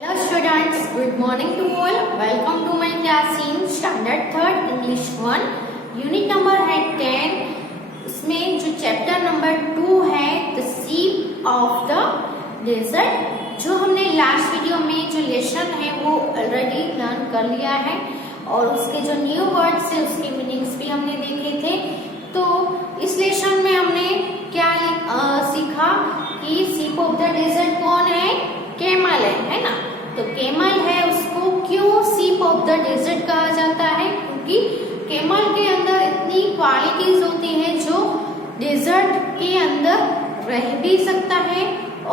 Hello students, good morning to all. Welcome to my class in Standard 3rd English 1. Unit number है 10. इसमें जो chapter number 2 है the ship of the desert, जो हमने last video में जो lesson है वो ऑलरेडी लर्न कर लिया है और उसके जो न्यू वर्ड्स है उसके मीनिंग्स भी हमने देखे थे। तो इस लेसन में हमने क्या सीखा कि सीप ऑफ द डेजर्ट कौन है? केमल है ना। तो केमल है, उसको क्यों सीप ऑफ द डेजर्ट कहा जाता है? क्योंकि केमल के अंदर इतनी क्वालिटीज होती है जो डेजर्ट के अंदर रह भी सकता है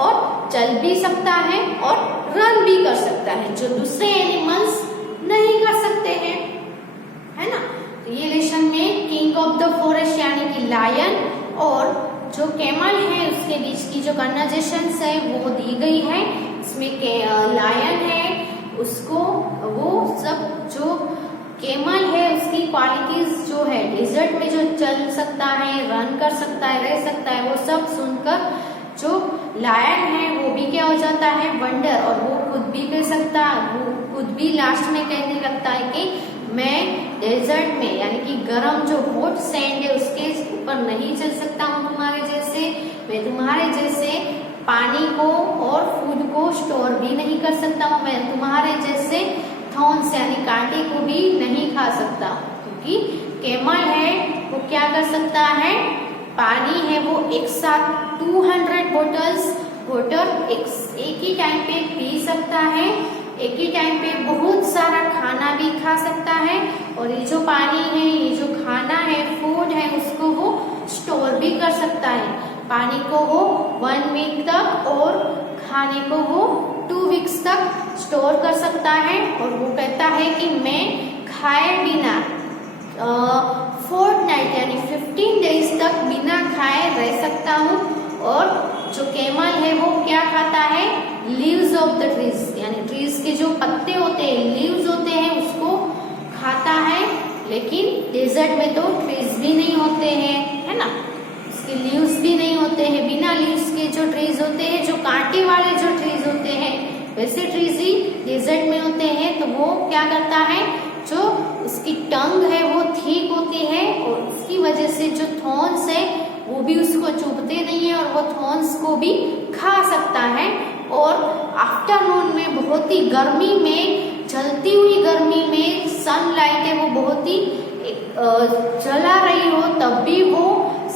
और चल भी सकता है और रन भी कर सकता है, जो दूसरे एनिमल्स नहीं कर सकते हैं, है ना। तो ये लेसन में किंग ऑफ द फॉरेस्ट यानी कि लायन और जो केमल है उसके बीच की जो कन्वर्सेशन है वो दी गई है। इसमें लायन है, उसको वो सब जो केमल है उसकी क्वालिटीज जो है डेजर्ट में जो चल सकता है, रन कर सकता है, रह सकता है, वो सब सुनकर जो लायन है वो भी क्या हो जाता है? वंडर। और वो खुद भी कह सकता है, वो खुद भी लास्ट में कहने लगता है कि मैं डेजर्ट में यानी कि गर्म जो हॉट सैंड है उसके ऊपर नहीं चल सकता हूँ तुम्हारे जैसे। मैं तुम्हारे जैसे पानी को और फूड को स्टोर भी नहीं कर सकता हूँ। मैं तुम्हारे जैसे थॉर्न्स यानी कांटे को भी नहीं खा सकता, क्योंकि केमल है वो क्या कर सकता है? पानी है वो एक साथ 200 बॉटल्स वाटर एक ही टाइम पे पी सकता है, एक ही टाइम पे बहुत सारा खाना भी खा सकता है। और ये जो पानी है, ये जो खाना है, फूड है, उसको वो स्टोर भी कर सकता है। पानी को वो 1 वीक तक और खाने को वो 2 वीक्स तक स्टोर कर सकता है। और वो कहता है कि मैं खाए बिना फोर्टनाइट यानी 15 डेज तक बिना खाए रह सकता हूँ। और जो केमल है वो क्या खाता है? लीव्स ऑफ द ट्रीज यानी ट्रीज के जो पत्ते होते हैं, लीव्स होते हैं, उसको खाता है। लेकिन डेजर्ट में तो ट्रीज भी नहीं होते हैं, है ना, उसके लीव्स भी नहीं होते हैं। बिना लीव्स के जो ट्रीज होते हैं, जो कांटे वाले जो ट्रीज होते हैं, वैसे ट्रीज ही डेजर्ट में होते हैं। तो वो क्या करता है? जो उसकी टंग है वो ठीक होती है और उसकी वजह से जो थॉर्न्स है वो भी उसको चुभते नहीं है और वो थॉर्न्स को भी खा सकता है। और आफ्टरनून में बहुत ही गर्मी में, जलती हुई गर्मी में, सनलाइट है वो बहुत ही जला रही हो तब भी वो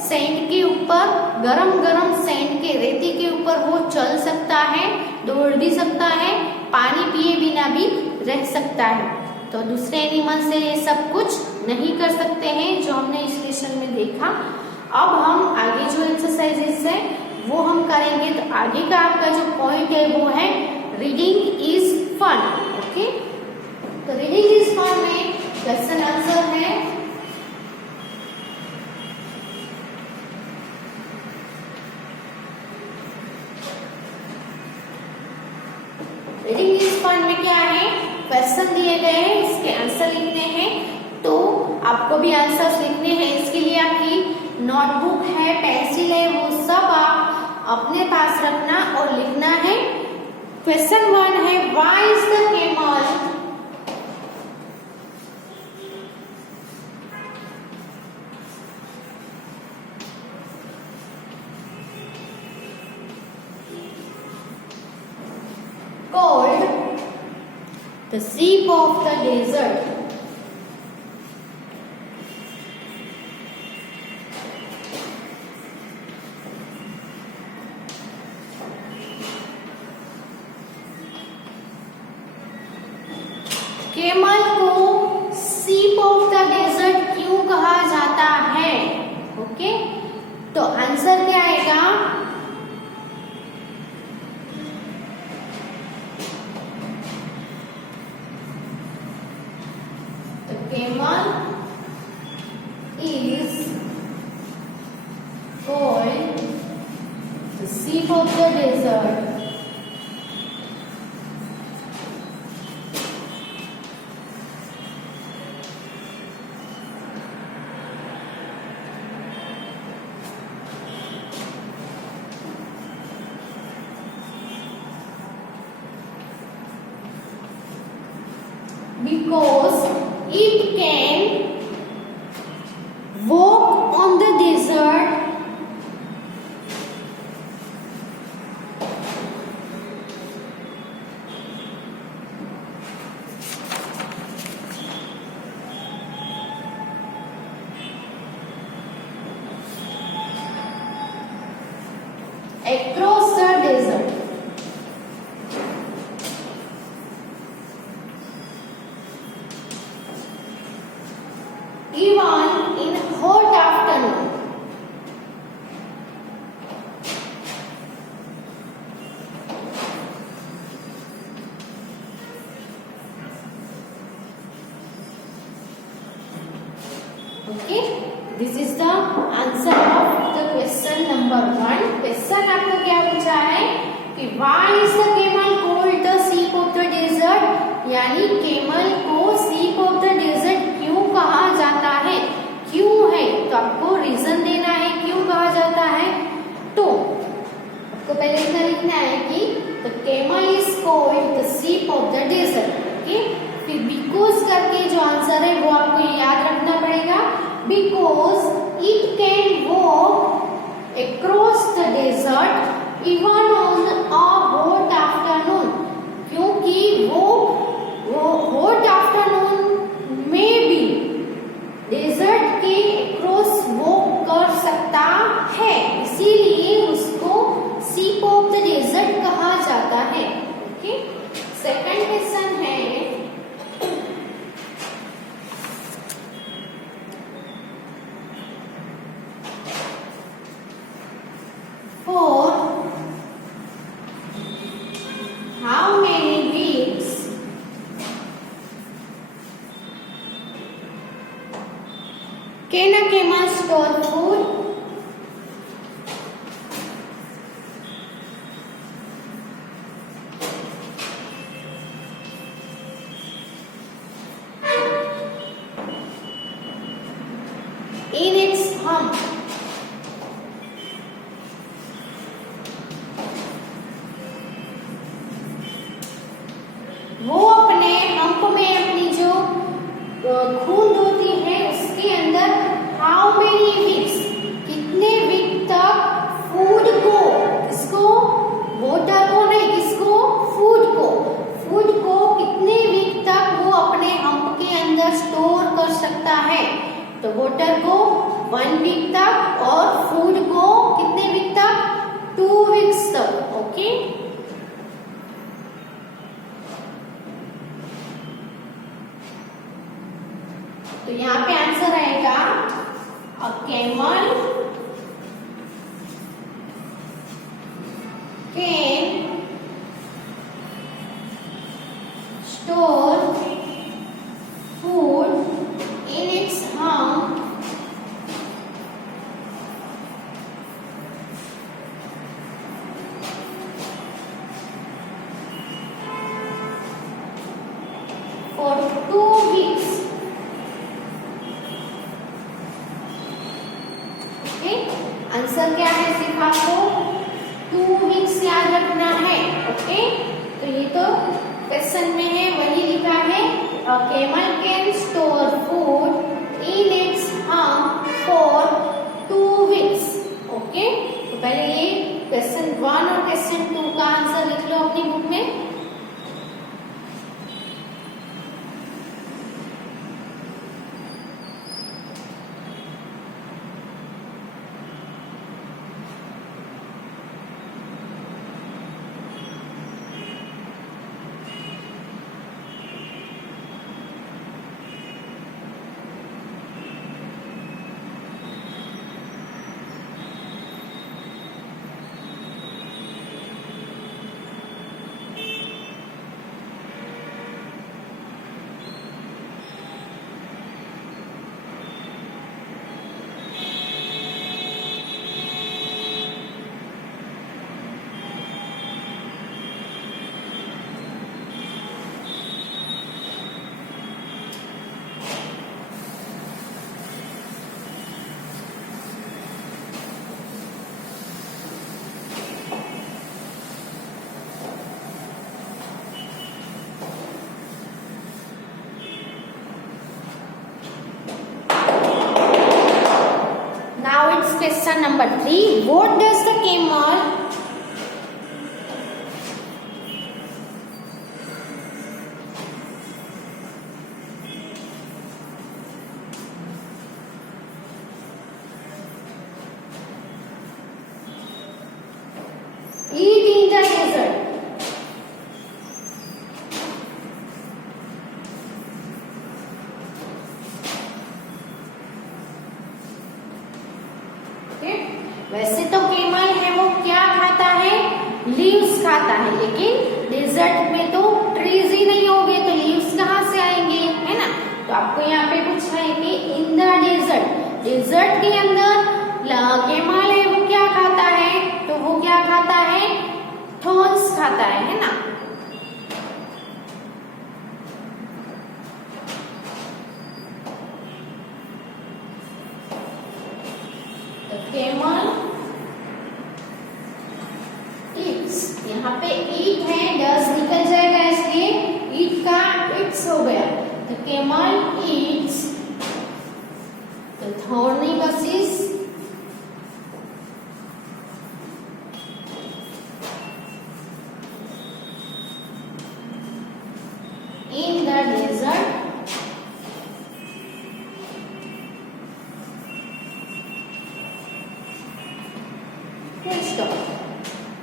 सैंड के ऊपर, गरम गरम सैंड के रेती के ऊपर वो चल सकता है, दौड़ भी सकता है, पानी पिए बिना भी रह सकता है। तो दूसरे एनिमल से ये सब कुछ नहीं कर सकते हैं, जो हमने इस लेसन में देखा। अब हम आगे जो एक्सरसाइजेस है वो हम करेंगे। तो आगे का आपका जो पॉइंट है वो है रीडिंग इज फन। ओके, तो रीडिंग इज फन में क्वेश्चन आंसर है रीडिंग इज फन में क्या है? क्वेश्चन दिए गए हैं, इसके आंसर लिखने हैं। तो आपको भी आंसर लिखने हैं, इसके लिए आपकी नोटबुक है, पेंसिल है, वो सब आप अपने पास रखना और लिखना है। क्वेश्चन 1 है why is the camel called the sheep of the desert? Camel को सीप ऑफ द डेजर्ट क्यों कहा जाता है? ओके, तो आंसर क्या आएगा? तो camel is called the ship of the desert because it can walk on the desert across the desert. Even in hot afternoon. Okay, this is the answer of the question number 1. Question आपको क्या पूछा है कि why is the camel called the sheep of the desert? यानी camel को sheep of the desert क्यों कहा जाता है, क्यों है, तो आपको रीजन देना है क्यों कहा जाता है। तो आपको पहले इतना लिखना है कि the camel is called the sheep of the desert. Okay, फिर बिकॉज करके जो आंसर है वो आपको याद रखना पड़ेगा, because it can walk across the desert even on a hot afternoon. क्योंकि वो hot afternoon में भी डेजर्ट के across वॉक कर सकता है, इसीलिए उसको sheep of the desert कहा जाता है। ओके, सेकंड क्वेश्चन है for how many weeks can a camel store food? In its hump. वो अपने हम्प में अपनी जो खून होती है उसके अंदर हाउ मेनी वीक्स, कितने वीक तक फूड को, किसको, वाटर को नहीं, किसको, फूड को कितने वीक तक वो अपने हम्प के अंदर स्टोर कर सकता है। तो वाटर को 1 वीक तक और फूड को कितने वीक तक, 2 वीक्स तक। ओके, तो यहाँ पे आंसर आएगा a camel can store food in its hump for 2 weeks. Answer क्या है, सिर्फ आपको 2 वीक्स याद रखना है। ओके, तो ये तो क्वेश्चन में है वही लिखा है, a camel can store food in its hump for 2 weeks. Okay, तो पहले ये क्वेश्चन 1 और क्वेश्चन 2 का आंसर लिख लो अपनी बुक में। question number 3. What does the camel eat in the desert? वैसे तो केमल है वो क्या खाता है, लीव्स खाता है, लेकिन डेजर्ट में तो ट्रीज ही नहीं होंगे तो लीव्स कहाँ से आएंगे, है ना। तो आपको यहाँ पे पूछा है कि इन द डेजर्ट, डेजर्ट के अंदर केमल है वो क्या खाता है, तो वो क्या खाता है, थॉर्न्स खाता है ना। केमल ईट्स, यहाँ पे ईट है, डस निकल जाएगा इसलिए ईट का इट्स हो गया, तो camel eats the thorny bushes in the desert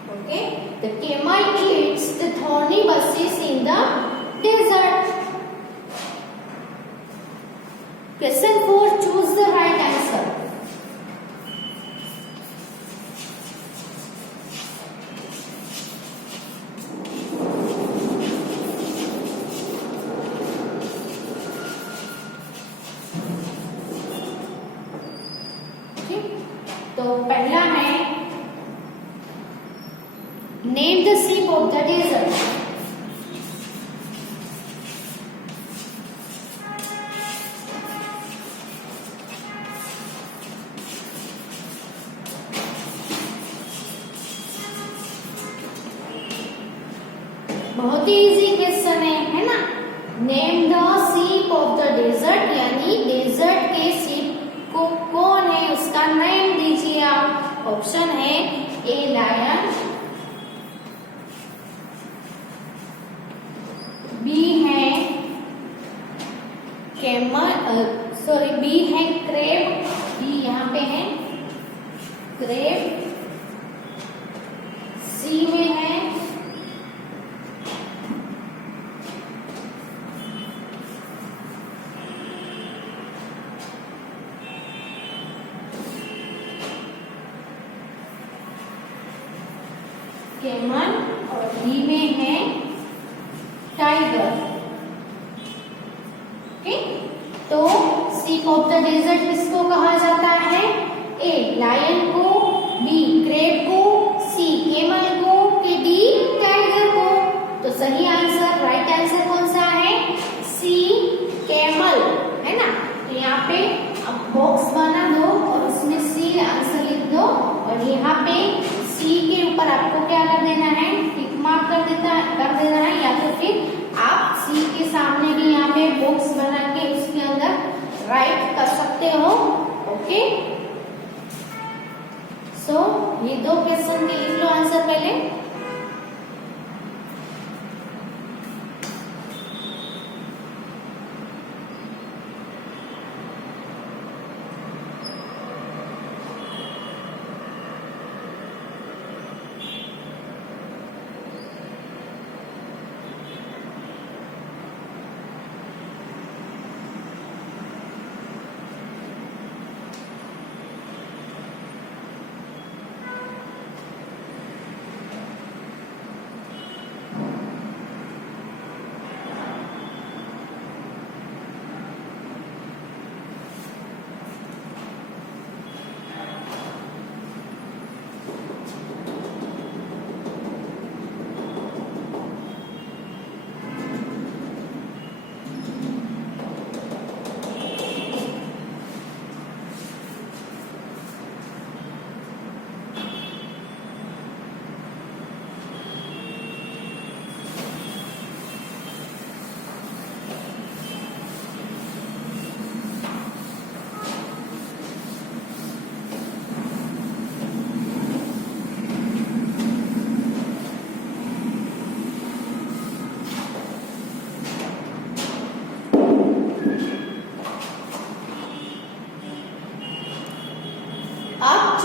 Okay, the camel eats the thorny bushes in the desert. Question 4. Choose the right answer. Okay, तो पहला है Name the sheep of the desert. बहुत ही easy question है ना। Name the sheep of the desert, यानी desert के sheep को कौन है उसका नेम दीजिए आप। ऑप्शन है ए लायन, बी है कैमल, सॉरी बी है क्रेब, बी यहाँ पे है क्रेब, सी में है कैमल और डी में है टाइगर। ओके, तो शीप ऑफ द डेजर्ट किसको कहा जाता है, ए लायन को, बी क्रेब को, सी कैमल को, के डी टाइगर को। तो सही आंसर, राइट आंसर कौन सा है, सी कैमल, है ना। तो यहाँ पे अब बॉक्स बना दो और उसमें सी आंसर लिख दो और यहाँ पे सी के ऊपर आपको क्या कर देना है, टिक मार्क कर देना है, या तो फिर आप सी के सामने भी यहाँ पे बॉक्स बना के उसके अंदर राइट कर सकते हो। ओके, सो ये दो क्वेश्चन के लिख लो आंसर पहले।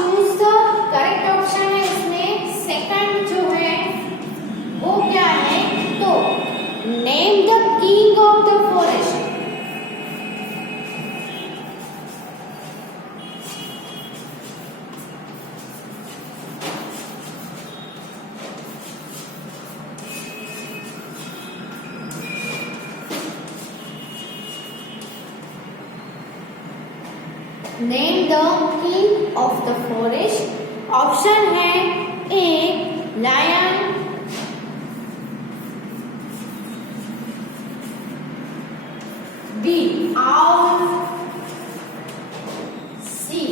चूज द करेक्ट ऑप्शन है इसमें सेकंड जो है वो क्या है, तो name the king of the forest. Name the king of the forest. Option है A lion, B owl, C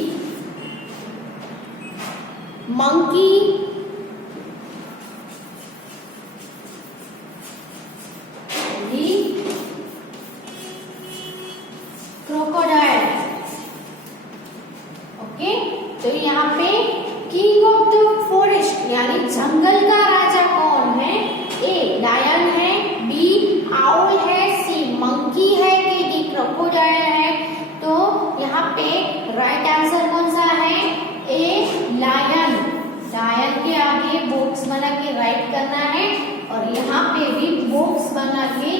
monkey, D crocodile. Okay, तो यहाँ पे किंग ऑफ द फॉरेस्ट यानी जंगल का राजा कौन है? ए लायन है, बी आउल है, सी मंकी है, कि डी क्रोकोडाइल है। तो यहाँ पे राइट आंसर कौन सा है? A lion. लायन के आगे बॉक्स बना के राइट करना है और यहाँ पे भी बॉक्स बना के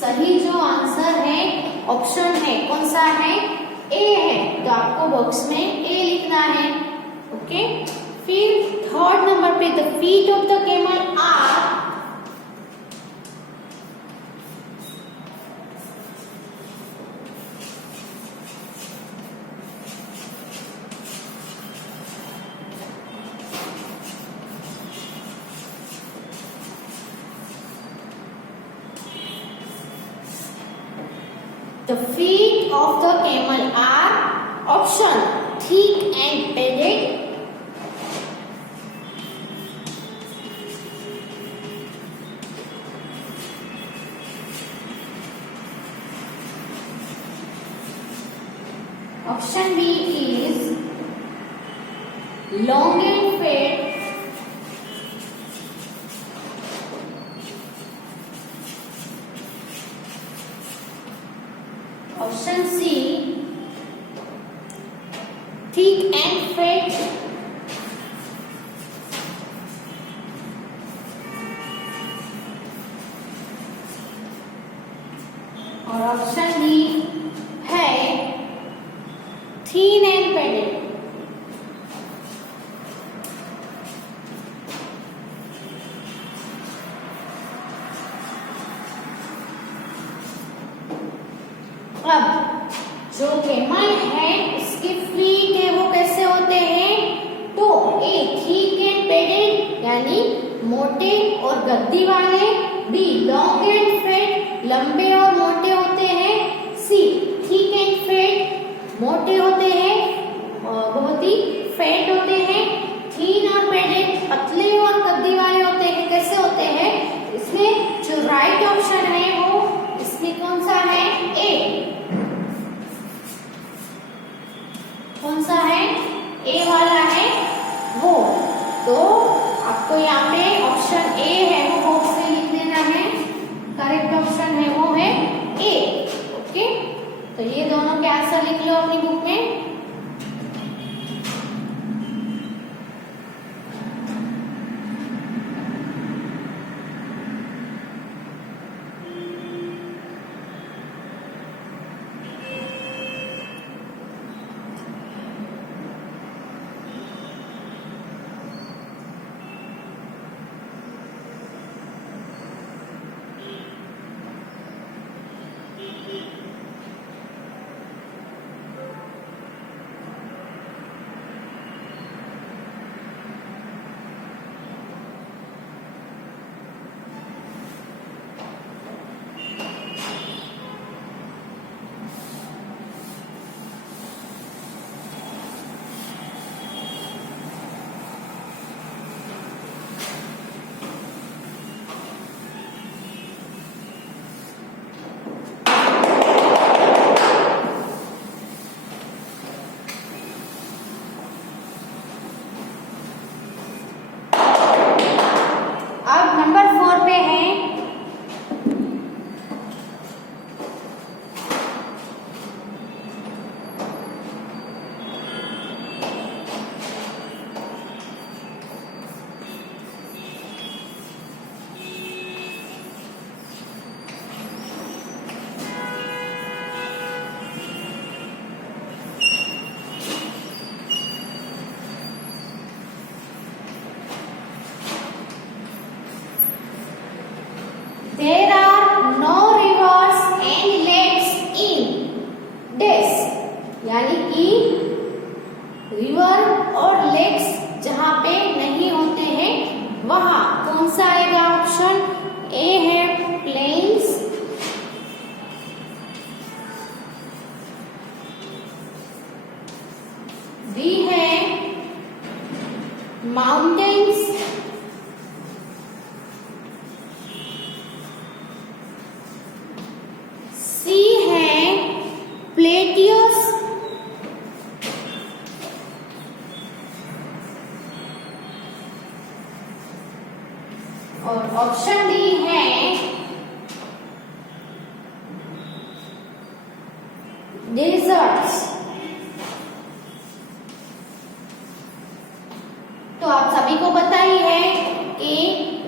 सही जो आंसर है ऑप्शन है कौन सा है? ए है। तो आपको बॉक्स में ए लिखना है। ओके, फिर थर्ड नंबर पे the feet of the camel are The feet of the camel are option thick and padded, option B is long and fat, option C thick and fat, और option D है थीन and padded. अब जो camel है उसके feet है वो कैसे होते हैं? तो ए थिक एंड पेडेड यानी मोटे और गद्दी वाले, बी लॉन्ग एंड फेट लंबे और मोटे होते हैं, सी थिक एंड फेट मोटे होते हैं और बहुत ही फेट होते हैं, थीन और पेडेड पतले और गद्दी वाले होते हैं। कैसे होते हैं? इसमें जो राइट ऑप्शन है वो इसमें कौन सा है? ए। कौन सा है? ए वाला है वो। तो आपको यहाँ पे ऑप्शन ए है वो बॉक्स में लिख देना है। करेक्ट ऑप्शन है वो है ए। ओके, तो ये दोनों के आंसर लिख लो अपनी बुक में। ऑप्शन डी है डेजर्ट्स। तो आप सभी को पता ही है कि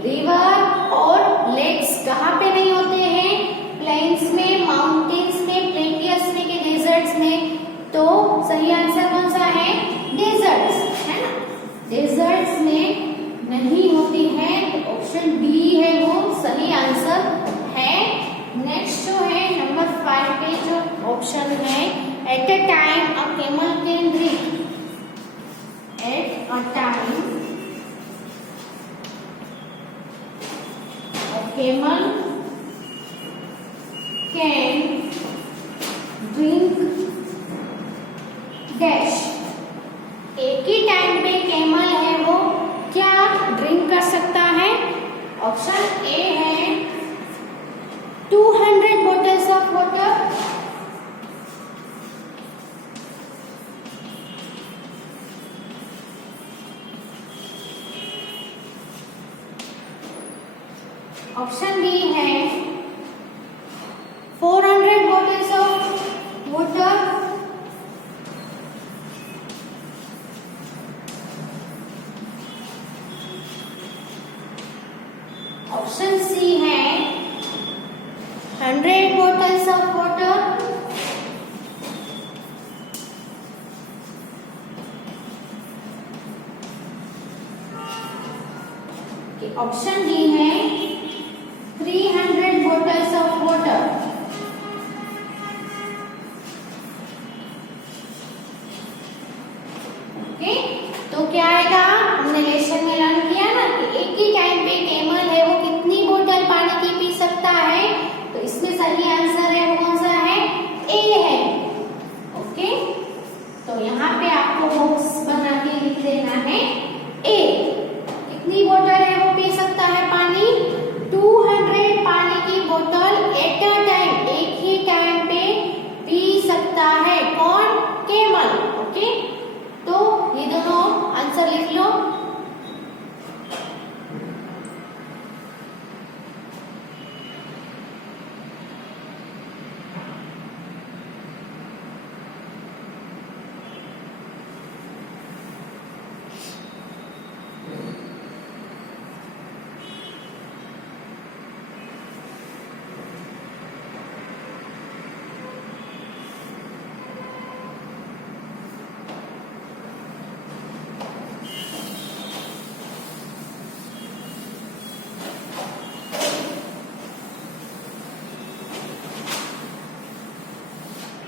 रिवर और लेक्स कहाँ पे नहीं होते हैं, प्लेन्स में, माउंटेन्स में, प्लेटियस में के डेजर्ट्स में। तो सही आंसर कौन सा है, डेजर्ट्स, है ना, डेजर्ट्स में नहीं होती है। तो ऑप्शन बी है वो सही आंसर है। नेक्स्ट जो है नंबर 5 पे जो ऑप्शन है, at a time a camel can drink, at a time a camel can drink dash. एक ही टाइम पे कैमल है वो क्या ड्रिंक कर सकता है। ऑप्शन ए है 200 bottles of water, option B है 400 bottles of water, option C है 100 bottles of water, option D है 300 bottles of water। ओके, तो क्या आएगा, हमने लेसन में लर्न किया ना कि एक ही टाइम पे कैमल है वो कितनी बोतल पानी की पी सकता है। तो इसमें सही आंसर है वो कौन सा है, ए है। ओके, तो यहाँ पे आपको बॉक्स बना के लिख देना है ए। कितनी बोतल है वो पी सकता है पानी, 200 पानी की बोतल एट अ टाइम, एक ही टाइम पे पी सकता है कौन, कैमल। ओके, तो ये दोनों आंसर लिख लो।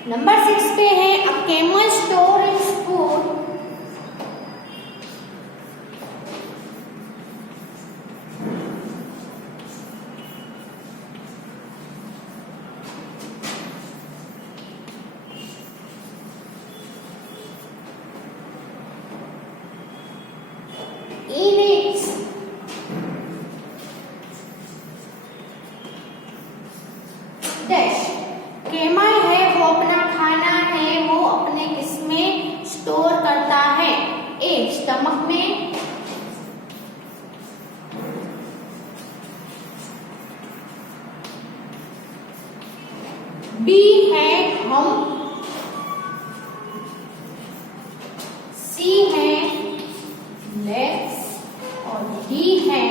नंबर 6 पे है a camel store its food, in its dash. Camel है वो अपना खाना है वो अपने किसमें स्टोर करता है, ए स्टमक में, बी है हम, सी है लेग्स और डी है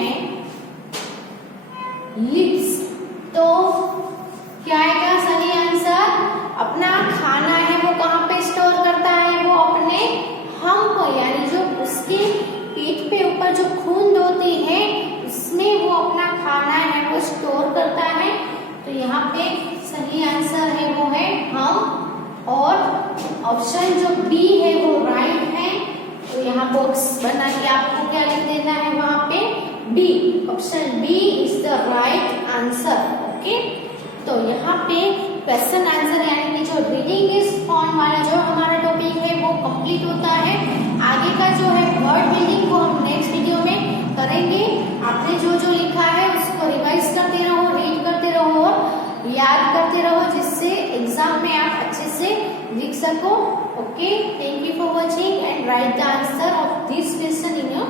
लिप्स। तो क्या आएगा सही आंसर, अपना खाना है वो कहाँ पे स्टोर करता है, वो अपने हम्प यानी जो उसके पीठ पे ऊपर जो खून होती है उसमें वो अपना खाना है वो स्टोर करता है। तो यहाँ पे सही आंसर है वो है हम, और ऑप्शन जो बी है वो राइट है। तो यहाँ बॉक्स बना के आपको क्या लिख देना है वहां पे, B, option B is the right answer. Okay, तो यहाँ पे क्वेश्चन आंसर यानी कि जो रीडिंग इज फॉर्म वाला जो हमारा टॉपिक है वो कंप्लीट होता है। आगे का जो है वर्ड बिल्डिंग वो हम नेक्स्ट वीडियो में करेंगे। आपने जो जो लिखा है उसको रिवाइज करते रहो, रीड करते रहो और याद करते रहो, जिससे एग्जाम में आप अच्छे से लिख सको। Okay, thank you for watching and right the answer of this question in your